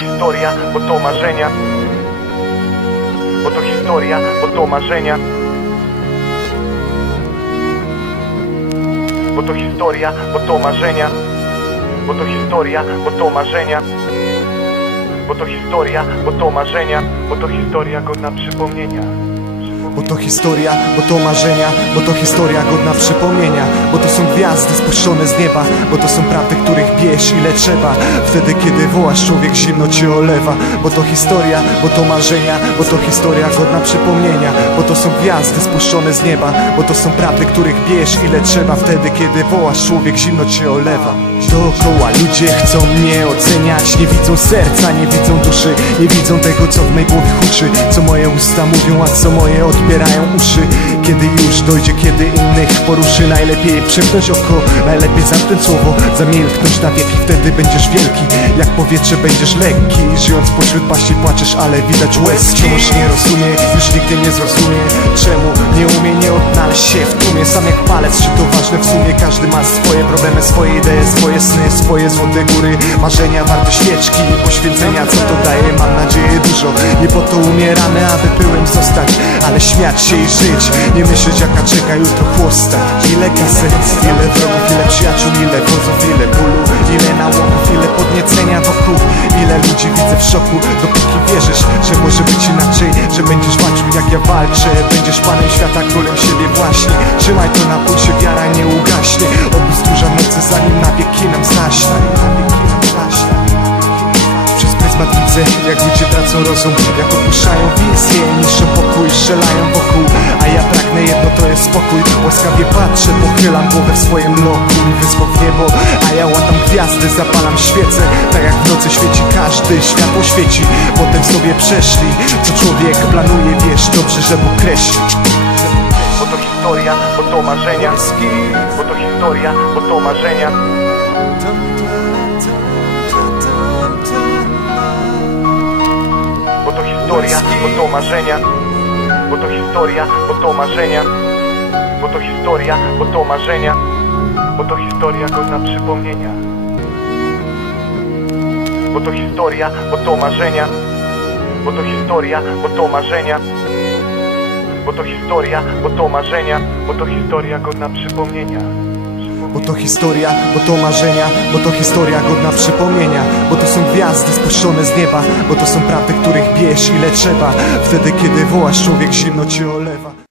historia, bo to marzenia. Bo to historia, bo to marzenia. Bo to historia, bo to marzenia. Bo to historia, bo to marzenia. Bo to historia, bo to marzenia. Bo to historia godna przypomnienia. Bo to historia, bo to marzenia, bo to historia godna przypomnienia. Bo to są gwiazdy spuszczone z nieba. Bo to są prawdy, których ile trzeba. Wtedy kiedy wołasz człowiek zimno cię olewa. Bo to historia, bo to marzenia Bo to historia godna przypomnienia. Bo to są gwiazdy spuszczone z nieba Bo to są prawdy, których bierz ile trzeba. Wtedy kiedy wołasz człowiek zimno cię olewa Dookoła ludzie chcą mnie oceniać. Nie widzą serca, nie widzą duszy. Nie widzą tego co w mej głowie huczy. Co moje usta mówią, a co moje odbierają uszy. Kiedy już dojdzie, kiedy innych poruszy Najlepiej przymknąć oko, najlepiej zamknąć słowo Zamilknąć na wieki, wtedy będziesz wielki. Jak powietrze będziesz lekki. Żyjąc pośród paści płaczesz, ale widać łezki Wciąż nie rozumie, już nigdy nie zrozumie. Czemu nie umie nie odnaleźć się w tłumie? Sam jak palec, czy to ważne w sumie? Każdy ma swoje problemy, swoje idee, swoje sny Swoje złote góry, marzenia warte świeczki i poświęcenia. Co to daje, mam nadzieję dużo Nie po to umieramy, aby pyłem zostać Ale śmiać się i żyć, nie myśleć jaka czeka jutro chłosta. Ile kasy, ile wrogów, ile przyjaciół, ile wozów, ile Że może być inaczej, że będziesz walczył jak ja walczę. Będziesz panem świata, królem siebie właśnie. Trzymaj to na pulsie, wiara nie ugaśnie. Oby duża nocy, zanim na wieki nam zaśnie. Przez pryzmat widzę, jak ludzie tracą rozum Jak opuszczają wizję, niszczą pokój, strzelają wokół. A ja pragnę jedno, to jest spokój. Łaskawie patrzę, pochylam głowę w swoim loku Wysoko w niebo, a ja łatam gwiazdy Zapalam świecę, tak jak w nocy świeci każdy Światło świeci, potem sobie przeszli Co człowiek planuje, wiesz dobrze, że Bóg kreśli. Bo to historia, bo to marzenia. Bo to historia, bo to marzenia. Bo to historia, bo to marzenia. Bo to historia, bo to marzenia. Bo to historia, bo to marzenia. Bo to historia godna przypomnienia Bo to historia, bo to marzenia. Bo to historia, bo to marzenia. Bo to historia, bo to marzenia. Bo to historia godna przypomnienia. Bo to historia, bo to marzenia. Bo to historia godna przypomnienia. Bo to są gwiazdy spuszczone z nieba. Bo to są prawdy, których bierz ile trzeba. Wtedy kiedy wołasz człowiek zimno cię olewa